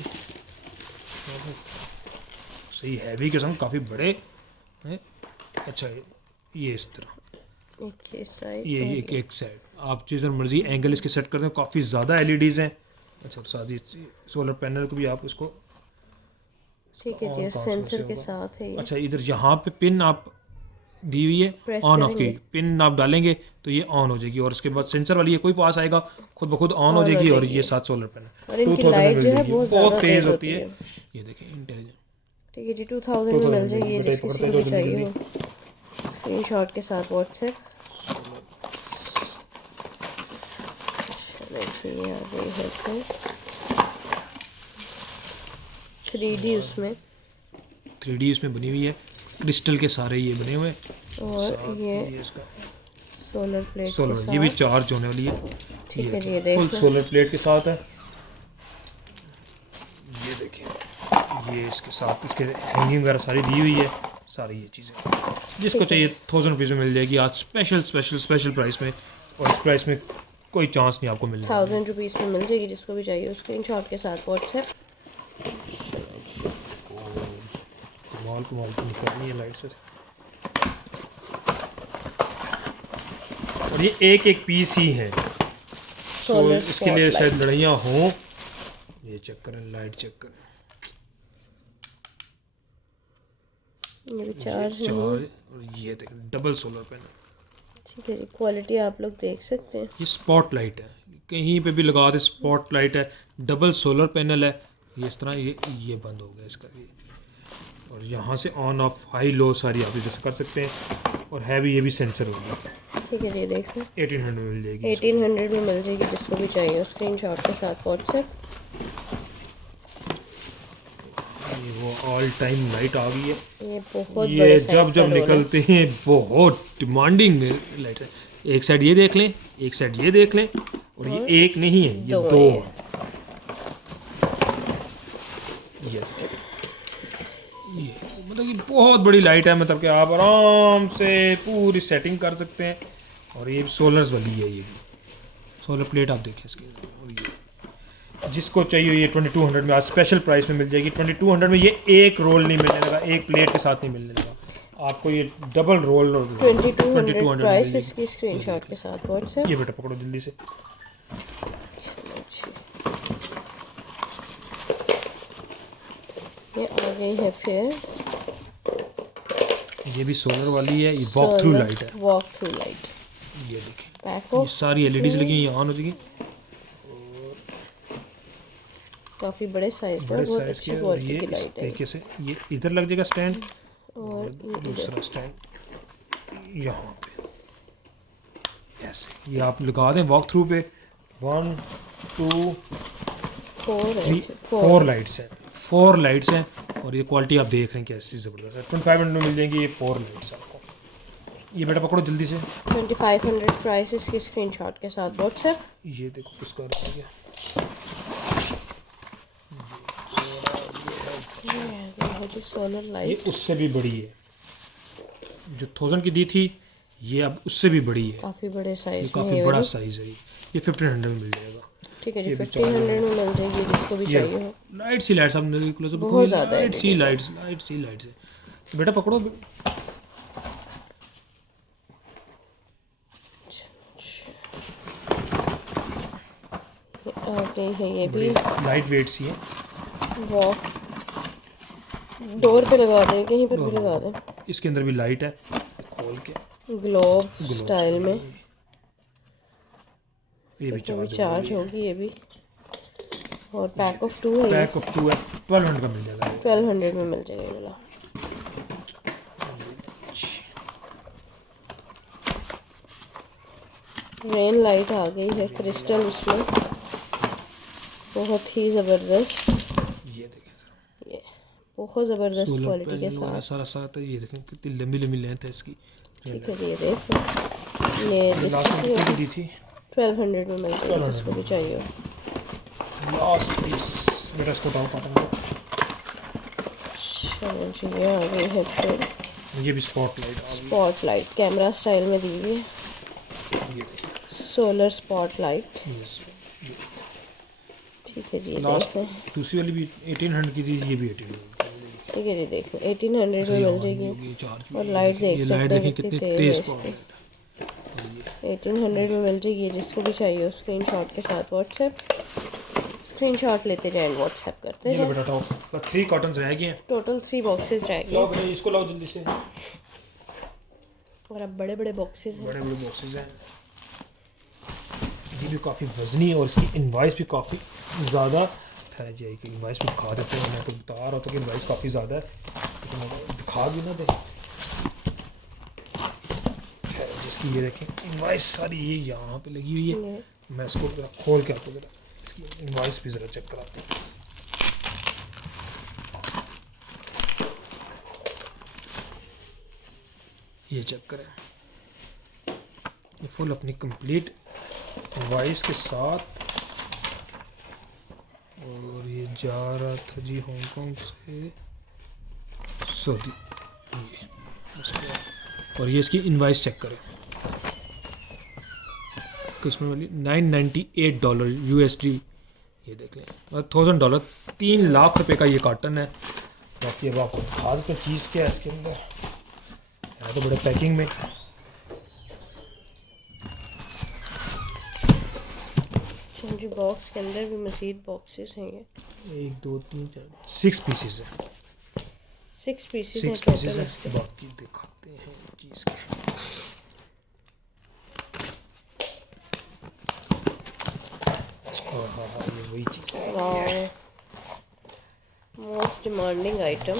सही हैवी किस्म, काफ़ी बड़े हैं। अच्छा ये इस तरह, एक इस साइड ये और एक एक साइड आप जिधर मर्जी एंगल इसके सेट करते हैं, काफ़ी ज़्यादा एलईडीज़ हैं। अच्छा साथ ही सोलर पैनल को भी आप इसको ठीक है ऑन जी, कहाँ से सेंसर वैसे के होगा। साथ है ये। अच्छा इधर यहाँ पे पिन आप दी हुई है प्रेस ऑन ऑफ की, करेंगे पिन आप डालेंगे तो ये ऑन हो जाएगी, और उसके बाद सेंसर वाली ये कोई पास आएगा खुद ब खुद ऑन हो जाएगी, और ये साथ सोलर पैनल और इनकी 2000 में लाइट मिल जो है जाएगी, बहुत बहुत ज़्यादा तेज़ तेज़ होती होती है। है। ये देखिए इंटेलिजेंट ठीक है जी, 2000 में 2000 मिल जाएगी ये, बेटा जिस पकड़ते किसी को जाओ भी जल्दी चाहिए जल्दी। हो। स्क्रीनशॉट के साथ व्हाट्सएप। देखिए आ गई है फिर 3D उसमें, 3D इसमें बनी हुई है, क्रिस्टल के सारे ये बने हुए हैं। और साथ ये ही इसका सोलर प्लेट के सोलर, ये भी साथ। चार्ज होने वाली है। ठीक है जी, देखिए ये फुल देख लो। सोलर प्लेट के साथ है। ये देखिए ये इसके साथ इसके हैंगिंग वगैरह सारी दी हुई है, सारी ये चीज़ें जिसको ठीक है। चाहिए 1000 रुपीज़ में मिल जाएगी आज स्पेशल स्पेशल स्पेशल प्राइस में, और इस प्राइस में कोई चांस नहीं आपको मिलने वाला। 1000 रुपीज़ में मिल जाएगी, जिसको भी चाहिए स्क्रीनशॉट के साथ व्हाट्सएप। कमाल कमाल की निकलनी है लाइट से, और ये एक एक पीस ही है, तो सोलर इसके लिए स्पॉटलाइट। शायद लड़ाइयाँ हों। ये चेक करें, लाइट चेक करें, ये भी चार्ज नहीं। चार्ज, और ये देखें डबल सोलर पैनल। ठीक है जी, क्वालिटी आप लोग देख सकते हैं। ये स्पॉट लाइट है, कहीं पे भी लगा दे स्पॉट लाइट है, डबल सोलर पैनल है। ये इस तरह ये बंद हो गया इसका ये, और यहाँ से ऑन ऑफ हाई लो सारी आप इधर से कर सकते हैं, और है भी ये भी सेंसर होगी। ठीक है जी, देख लें 1800 में मिल जाएगी। 1800 में मिल जाएगी, जिसको भी चाहिए स्क्रीनशॉट के साथ व्हाट्सएप। ये वो ऑल टाइम लाइट आ गई है, ये बहुत ये बड़े जब साइज जब निकलते हैं बहुत डिमांडिंग लाइट है। एक साइड ये देख लें, एक साइड ये देख लें, और ये एक नहीं है, ये दो है। ये मतलब कि बहुत बड़ी लाइट है, मतलब कि आप आराम से पूरी सेटिंग कर सकते हैं। और ये सोलर्स वाली है, ये सोलर प्लेट आप देखें इसके, और ये जिसको चाहिए ये 2200 में आज स्पेशल प्राइस में मिल जाएगी। 2200 में ये एक रोल नहीं मिलने लगा, एक प्लेट के साथ नहीं मिलने लगा, आपको ये डबल रोल 2200 प्राइस इसकी स्क्रीनशॉट के साथ व्हाट्सएप। ये बेटा पकड़ो जल्दी से। ये आ गई है फिर, ये भी सोलर वाली है, ये वॉक थ्रू लाइट है। वॉक थ्रू लाइट, ये देखिए बैक ये ऑफ। सारी एलईडीज लगी हैं, ये ऑन हो जाएगी, काफ़ी बड़े साइज में, बड़े बहुत साइज अच्छी की है। और क्वालिटी ये की इस लाइट है। तरीके से ये इधर लग जाएगा स्टैंड, और ये दूसरा स्टैंड यहाँ पे ऐसे, ये आप लगा दें वॉक थ्रू पे। 1 2 3 4 लाइट्स हैं, 4 लाइट्स हैं, और ये क्वालिटी आप देख रहे हैं कैसी ज़बरदस्त है। 2500 में मिल जाएंगी ये 4 लाइट्स आपको। ये बेटा पकड़ो जल्दी से। 2500 प्राइस इसकी स्क्रीनशॉट के साथ व्हाट्सएप। ये देखो किसका आ गया, ये सोलर ये लाइट उससे भी बड़ी है, जो 1000 की दी थी ये अब उससे भी बड़ी है, काफ़ी बड़े ये साइज में काफ़ी है बड़ा वाली। साइज़ है। ये 1500 में मिल जाएगा। ठीक है जी, ये भी 1500 में मिल जाएगी, जिसको भी ये चाहिए हो। लाइट सी लाइट्स आपने क्लोज अप बहुत ज़्यादा लाइट सी LED लाइट्स, लाइट सी लाइट्स है। तो बेटा पकड़ो, आ गई है ये भी लाइट वेट सी है। वॉक, डोर पे लगा दें, कहीं पर भी लगा दें। इसके अंदर भी लाइट है, खोल के ग्लोब स्टाइल में, ये भी इसमें भी चार्ज चार्ज होगी ये भी। और पैक ऑफ 2 है, पैक ऑफ 2 है, 1200 का मिल जाएगा। 1200 में मिल जाएगा ये वाला। रेन लाइट आ गई है क्रिस्टल उसमें, बहुत ही ज़बरदस्त, ये देखें ये बहुत ज़बरदस्त सोलर क्वालिटी के पैनल वाला साथ। सारा साथ है। ये देखें कितनी लंबी लंबी लेंथ है इसकी। ठीक है जी, ये देखो, ये लास्ट में कितनी दी थी? 1200 में मिल जाएगा, जिसको भी चाहिए हो। लास्ट पीस मेरा इसको उठाओ पाता चलो जी, ये आ गई है फिर ये भी स्पॉट लाइट आ गई। स्पॉट लाइट, कैमरा स्टाइल में दी हुई है, ये देखिए सोलर स्पॉट लाइट। ये ठीक है जी, लास्ट देखें। दूसरी वाली भी 1800 की थी, ये भी 1800। ठीक है जी, देखें 1800 में मिल जाएगी। और लाइट देख ये लाइट सकते हैं देखें कितनी कितनी तेज़ है तेज इसकी। पावर। 1800 में मिल जाएगी। जिसको भी चाहिए हो स्क्रीनशॉट के साथ व्हाट्सएप, स्क्रीनशॉट लेते जाएं, व्हाट्सएप करते ये लो जाएं। बेटा टॉप, बस 3 कॉटन्स रह गए हैं। टोटल 3 बॉक्सेस रह लाओ गए बेटा इसको लाओ जल्दी से, और अब बड़े बड़े बॉक्सेस हैं। बड़े बड़े बॉक्सेस हैं। ये भी काफ़ी वजनी है और इसकी इनवाइस भी काफ़ी ज़्यादा है जी। कि इनवाइस भी दिखा देते हैं, मैं तो बता रहा था कि इनवाइस काफ़ी ज़्यादा है, लेकिन अगर दिखा भी ना दे जिसकी ये देखें इनवाइस सारी ये यहाँ पे लगी हुई है। मैं इसको ज़रा खोल के आपको ज़रा इसकी इनवाइस भी ज़रा चेक कराता हूँ। ये चेक करें, ये फुल अपनी कंप्लीट इनवाइस के साथ। और ये जा रहा था जी हांगकांग से सऊदी, ये और ये इसकी इनवाइस चेक करें किसमें वाली $998 USD। ये देख लें $1000, 3 लाख रुपए का ये कार्टन है। बाकी अब आपको दिखा देते हैं चीज़ क्या है इसके अंदर, है तो बड़े पैकिंग में। जी बॉक्स के अंदर भी मज़ीद बॉक्सेस हैं। ये 1 2 3 4 6 पीसेस है, 6 पीसेस 6 हैं पीसेस टोटल है। इसके। बाकी दिखाते हैं चीज़ के। हाँ हाँ ये वही चीज़ है। Wow, most demanding item.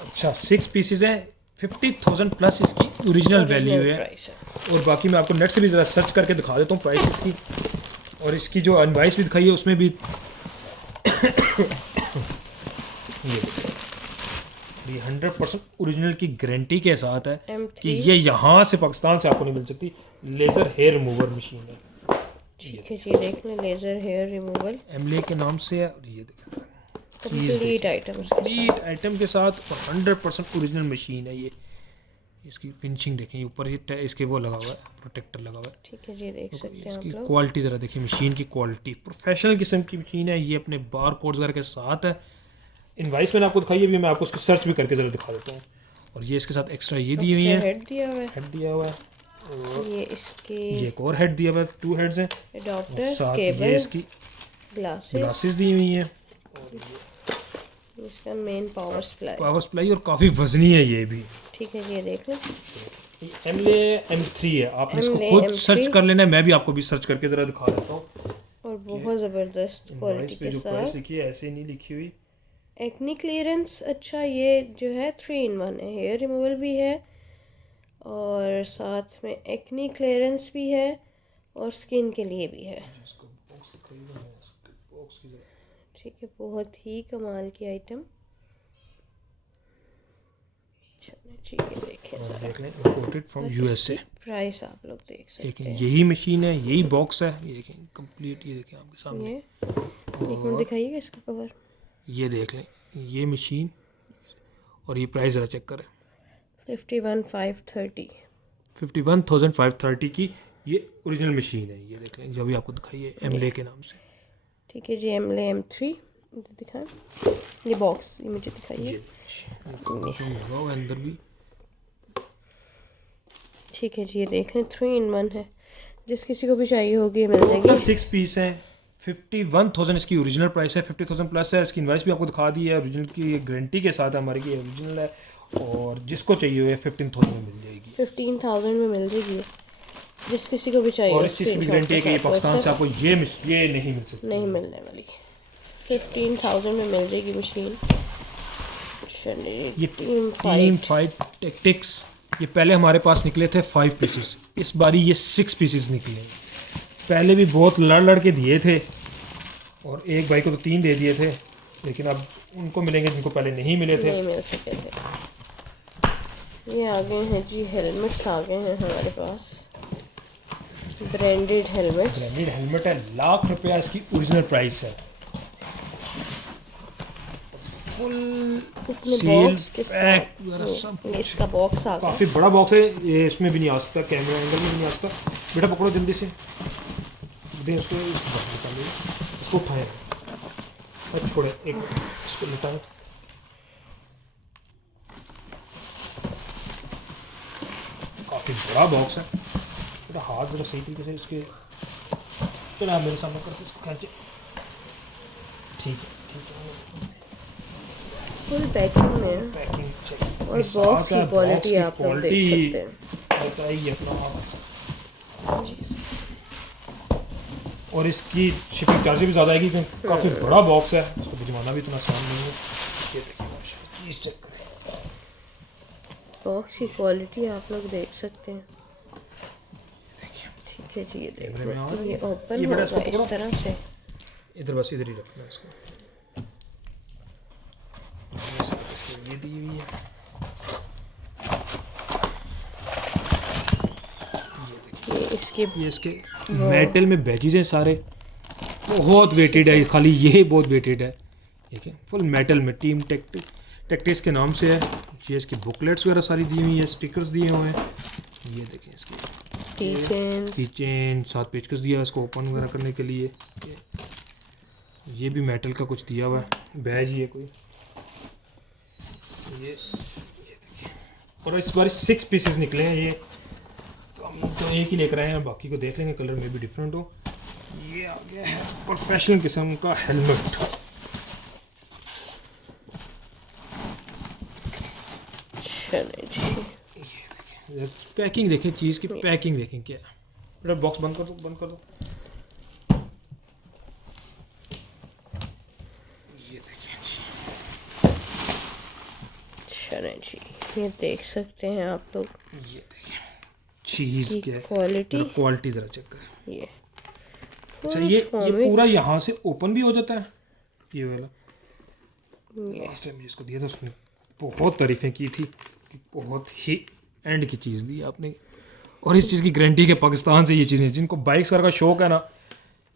अच्छा 6 पीसेस है, 50,000 प्लस इसकी ओरिजिनल वैल्यू है। प्राइस है। और बाकी मैं आपको नेट से भी ज़रा सर्च करके दिखा देता हूँ प्राइस इसकी, और इसकी जो इनवाइस भी दिखाई है उसमें भी ये 100% ओरिजिनल की गारंटी के साथ है M3 कि ये यहाँ से पाकिस्तान से आपको नहीं मिल सकती। लेज़र हेयर रिमूवर मशीन है। ठीक है जी, देख लें लेज़र हेयर रिमूवल एमले के नाम से है। और ये देखें कंप्लीट आइटम कंप्लीट आइटम के साथ 100% ओरिजिनल मशीन है ये। इसकी फिनिशिंग देखें, ऊपर ये इसके वो लगा हुआ है, प्रोटेक्टर लगा हुआ है। ठीक है जी, देख सकते हैं आप इसकी लोग। क्वालिटी ज़रा देखिए, मशीन की क्वालिटी प्रोफेशनल किस्म की मशीन है। ये अपने बार कोड वगैरह के साथ है। इनवाइस मैंने आपको दिखाई है, अभी मैं आपको उसकी सर्च भी करके ज़रा दिखा देता हूँ। और ये इसके साथ एक्स्ट्रा ये दी हुई है, हेड दिया हुआ है। हेड दिया हुआ है। और ये इसकी ये एक और हेड दिया हुआ है, 2 हेड्स हैं। एडाप्टर, साथ केबल, ये इसकी ग्लासेस, ग्लासेस दी हुई हैं, इसका main power supply. Power supply, और काफ़ी वजनी है ये भी। ठीक है जी, ये देख लें। एमले M3 है, आपने इसको एमले खुद M3 सर्च कर लेना है। मैं भी आपको भी सर्च करके ज़रा दिखा देता हूँ। और बहुत ज़बरदस्त क्वालिटी के जो प्राइस साथ। लिखी है ऐसे नहीं लिखी हुई। Acne clearance. अच्छा, ये जो है 3 in 1 है, हेयर रिमूवल भी है और साथ में एक्नी क्लियरेंस भी है और स्किन के लिए भी है। ठीक है, बहुत ही कमाल की आइटम। ठीक है, देखें और ज़रा। देख लें, इंपोर्टेड फ्रॉम USA। प्राइस आप लोग देख सकते देखें हैं। यही मशीन है, यही बॉक्स है। ये देखें कंप्लीट, ये देखें आपके सामने। ये एक मिनट दिखाइएगा इसका कवर। ये देख लें ये मशीन, और ये प्राइस ज़रा चेक करें। 51,530। 51,530 की ये ओरिजिनल मशीन है। ये देख लें जो भी आपको दिखाई है, एमले के नाम से। ठीक है जी, एमले M3 दिखाएं। ये बॉक्स ये मुझे दिखाइए। लगा हुआ है अंदर भी। ठीक है जी, ये देख लें 3 in 1 है। जिस किसी को भी चाहिए होगी ये मिल जाएगी। 6 पीस हैं, 51,000 इसकी ओरिजिनल प्राइस है, 50,000 प्लस है। इसकी इनवाइस भी आपको दिखा दी है, ओरिजिनल की गारंटी के साथ है हमारी की ओरिजिनल है। और जिसको चाहिए हुए 15,000 में मिल जाएगी। 15,000 में मिल जाएगी जिस किसी को भी चाहिए। और इस चीज़ की गारंटी है कि पाकिस्तान से आपको ये नहीं मिल सकती, नहीं मिलने वाली। 15,000 में मिल जाएगी मशीन। ये टीम फाइट टैक्टिक्स, ये पहले हमारे पास निकले थे 5 पीसेस, इस बारी ये 6 पीसेस निकले। पहले भी बहुत लड़ के दिए थे, और एक भाई को तो 3 दे दिए थे, लेकिन अब उनको मिलेंगे जिनको पहले नहीं मिले थे। नहीं मिल सके थे। ये आ गए हैं जी, हेलमेट्स आ गए हैं हमारे पास। ब्रांडेड हेलमेट है, लाख रुपया इसकी ओरिजिनल प्राइस है। फुल बॉक्स के पैक साथ इसका बॉक्स आ गया। काफ़ी बड़ा बॉक्स है ये, इसमें भी नहीं आ सकता, कैमरा एंगल में भी नहीं आ सकता। बेटा पकड़ो जल्दी से, दे उसको, निकालिए इसको, उठाए और छोड़े, एक इसको निकालें। काफ़ी बड़ा बॉक्स है, मेरा हाथ जरा सही तरीके से इसके, चलो आप मेरे सामने करके इसको खींचे। ठीक है, फुल पैकिंग में पैकिंग चेक और बॉक्स की क्वालिटी आप लोग देख सकते हैं। बताइए अपना। और इसकी शिपिंग चार्जेस भी ज़्यादा आएगी क्योंकि काफ़ी बड़ा बॉक्स है, इसको भिजवाना भी इतना आसान नहीं है। ये देखिए चीज़ चेक करें, बॉक्स की क्वालिटी आप लोग देख सकते हैं। ठीक है जी, ये देखो ये ओपन होगा इस तरह से। इधर बस इधर ही रखना है इसको, ये सब इसके लिए दी हुई है। ये इसके मेटल में बैजेज हैं सारे, बहुत वेटेड है, खाली ये बहुत वेटेड है। ठीक है, फुल मेटल में टीम टेक्टिक्स के नाम से है। ये इसकी बुकलेट्स वगैरह सारी दी हुई है, स्टिकर्स दिए हुए हैं। ये देखें इसकी कीचेन, साथ पेचकस दिया है इसको ओपन वगैरह करने के लिए। ये भी मेटल का कुछ दिया हुआ है, बैज ही है कोई। ये देखिए, और इस बार 6 पीसेस निकले हैं। ये तो एक ही लेकर आए हैं, बाकी को देख लेंगे, कलर में भी डिफरेंट हो। ये आ गया है प्रोफेशनल किस्म का हेलमेट। ये पैकिंग देखें, चीज़ की पैकिंग देखें क्या है। बेटा बॉक्स बंद कर दो, बंद कर दो। ये देखिए जी, ये देख सकते हैं आप लोग। ये देखिए चीज़ क्या क्वालिटी ज़रा चेक करें। ये अच्छा, ये पूरा यहाँ से ओपन भी हो जाता है, ये वाला। लास्ट टाइम जिसको दिया था उसने बहुत तारीफ़ें की थी कि बहुत ही एंड की चीज़ दी आपने, और इस चीज़ की गारंटी के पाकिस्तान से ये चीज़ें, जिनको बाइक्स वगैरह का शौक है ना,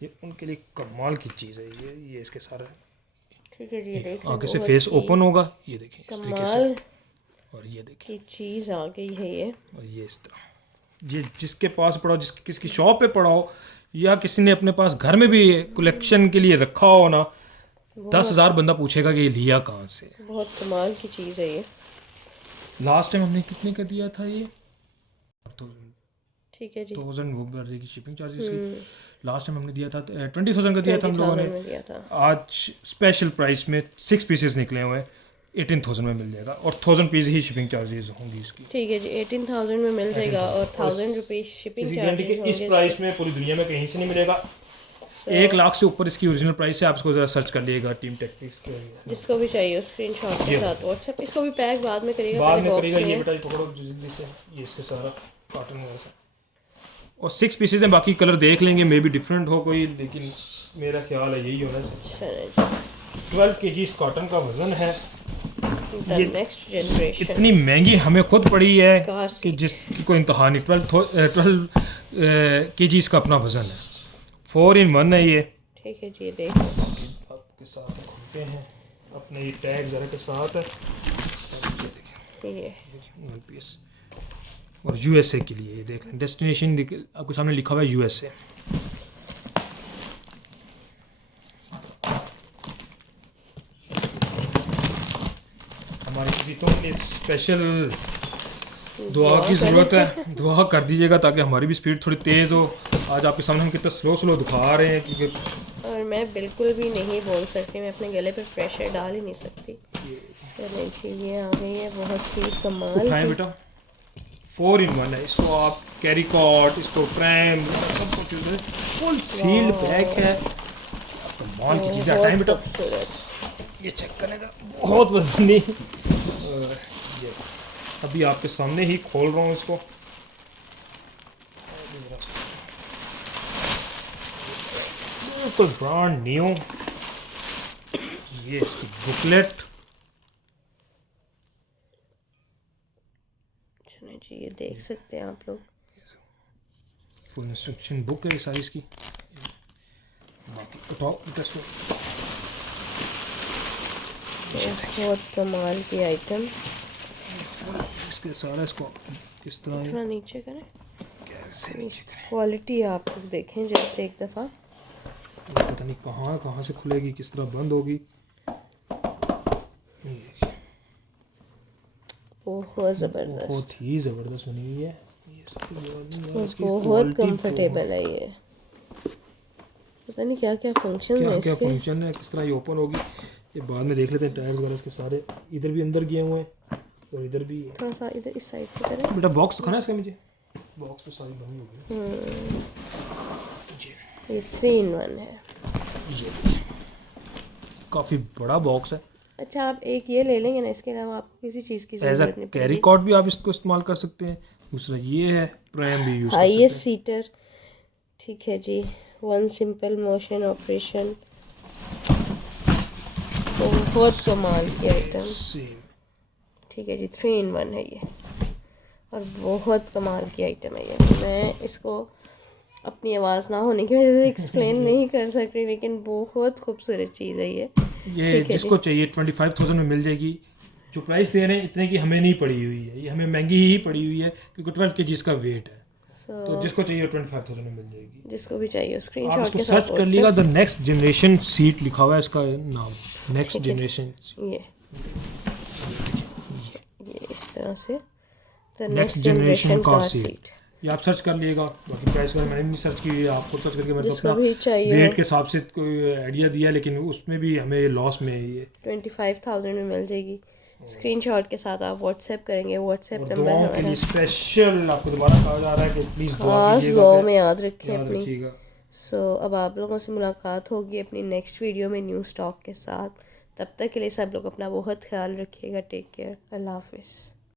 ये उनके लिए कमाल की चीज़ है। ये इसके सारा ठीक है जी, आगे से फेस ओपन होगा, ये देखें इस तरीके से, और ये देखें चीज़ आ गई है ये। और ये इस तरह, ये जिसके पास पड़ा हो, किसकी शॉप पे पड़ा हो, या किसी ने अपने पास घर में भी कलेक्शन के लिए रखा हो ना, 10,000 बंदा पूछेगा कि ये लिया कहाँ से। बहुत कमाल की चीज़ है ये। लास्ट टाइम हमने कितने का दिया था ये? ठीक है जी, 1000 वो बढ़ जाएगी शिपिंग चार्जेस की। लास्ट टाइम हमने दिया था 20,000 का दिया था हम लोगों ने। आज स्पेशल प्राइस में 6 पीसेस निकले हुए हैं, 18,000 में मिल जाएगा, और 1000 पीस ही शिपिंग चार्जेस होंगी इसकी। ठीक है जी, 18,000 में मिल जाएगा, और 1000 रुपीज़ शिपिंग चार्जेस होंगे। इस प्राइस में पूरी दुनिया में कहीं से नहीं मिलेगा। 1 लाख से ऊपर इसकी ओरिजिनल प्राइस है। आप इसको ज़रा सर्च कर लीजिएगा, टीम टेक्टिक्स के। जिसको भी चाहिए स्क्रीनशॉट के साथ व्हाट्सएप। इसको भी पैक बाद में करेगा, बाद में करेगा। ये बेटा पकड़ो जल्दी से, ये इसके सारा कॉटन वगैरह, और 6 पीसेज हैं, बाकी कलर देख लेंगे, मे बी डिफरेंट हो कोई, लेकिन मेरा ख्याल है यही होना चाहिए। 12 kg कॉटन का वजन है। ये नेक्स्ट जनरेशन इतनी महंगी हमें खुद पड़ी है कि जिसकी कोई इंतहा नहीं। 12 kg का अपना वजन है, 4 in 1 है ये। ठीक है जी, देखो आपके साथ खुलते हैं अपने, ये टैग ज़रा के साथ है, वन पीस, और USA के लिए। ये देख लें, डेस्टिनेशन आपके सामने लिखा हुआ है USA। हमारे किसी तो स्पेशल दुआ की ज़रूरत है, दुआ कर दीजिएगा ताकि हमारी भी स्पीड थोड़ी तेज़ हो। आज आपके सामने हम कितना स्लो दिखा रहे हैं, क्योंकि और मैं बिल्कुल भी नहीं बोल सकती, मैं अपने गले पे प्रेशर डाल ही नहीं सकती। ये आ गई है, बहुत ही कमाल। उठाएं बेटा, 4 in 1 है। इसको आप कैरी कॉट, इसको प्रैम, सब कुछ फुल सील्ड पैक है, कमाल की चीज़ है। हटाएं बेटा, ये चेक करेगा, बहुत वजनी। ये अभी आपके सामने ही खोल रहा हूँ इसको। बिल्कुल ब्रांड न्यू। ये इसकी बुकलेट जी, ये देख सकते हैं आप लोग, फुल इंस्ट्रक्शन बुक है साइज की। बाकी उठाओ इसको, बहुत कमाल की आइटम। इसके सारा इसको किस तरह थोड़ा नीचे करें, ऐसे नीचे करें। क्वालिटी आप लोग देखें जस्ट एक दफ़ा। पता नहीं कहाँ से खुलेगी, किस तरह बंद होगी। बहुत ज़बरदस्त, बहुत ही ज़बरदस्त बनी हुई है ये सब। बहुत कंफर्टेबल है ये। पता नहीं क्या क्या फंक्शन है क्या इसके। फंक्शन है, किस तरह ये ओपन होगी ये बाद में देख लेते हैं। टायर्स वगैरह इसके सारे इधर भी अंदर गए हुए हैं और इधर भी। थोड़ा सा इधर इस साइड पे करें। बेटा बॉक्स दिखाना है इसका मुझे। बॉक्स तो सारी बनी हुई है। ये 3-in-1 है। ये काफ़ी बड़ा बॉक्स है। अच्छा आप एक ये ले लेंगे ना, इसके अलावा आपको किसी चीज़ की एज अ ज़रूरत नहीं कैरी पड़ेगी। कॉट भी आप इसको इस्तेमाल कर सकते हैं। दूसरा ये है प्रैम भी यूज़ कर हाईएस्ट सकते सीटर, ठीक है जी। 1 सिंपल मोशन ऑपरेशन, बहुत कमाल की आइटम। हैं। ठीक है जी, 3-in-1 है ये और बहुत कमाल की आइटम है ये। मैं इसको अपनी आवाज़ ना होने की वजह से एक्सप्लेन नहीं कर सकती, लेकिन बहुत खूबसूरत चीज़ है ये। ये ठीक है जिसको जी। चाहिए 25,000 में मिल जाएगी। जो प्राइस दे रहे हैं इतने की हमें नहीं पड़ी हुई है, ये हमें महंगी ही पड़ी हुई है क्योंकि 12 kg इसका वेट है। तो जिसको चाहिए 25,000 में मिल जाएगी। जिसको भी चाहिए आप स्क्रीनशॉट इसको के सर्च साथ कर लीजिएगा, WhatsApp. The next generation seat लिखा हुआ है इसका नाम, नेक्स्ट ठीक है जी। जनरेशन। ये इस तरह से the next next generation generation car car seat. Seat. ये आप सर्च कर लीजिएगा। बाकी प्राइस वगैरह मैंने नहीं सर्च की, आप खुद सर्च करके मैंने तो जिसको अपना भी चाहिए वेट हो के हिसाब से कोई आइडिया दिया, लेकिन उसमें भी हमें लॉस में है ये। 25,000 में मिल जाएगी। स्क्रीनशॉट के साथ आप व्हाट्सएप करेंगे, व्हाट्सएप और नंबर दुआओं के हमारा। लिए स्पेशल आपको दोबारा कहा जा रहा है कि प्लीज़ दुआ खास कीजिएगा, दुआओं में याद रखें याद अपनी। रखिएगा। अब आप लोगों से मुलाकात होगी अपनी नेक्स्ट वीडियो में न्यू स्टॉक के साथ। तब तक के लिए सब लोग अपना बहुत ख्याल रखिएगा। टेक केयर, अल्लाह हाफिज़।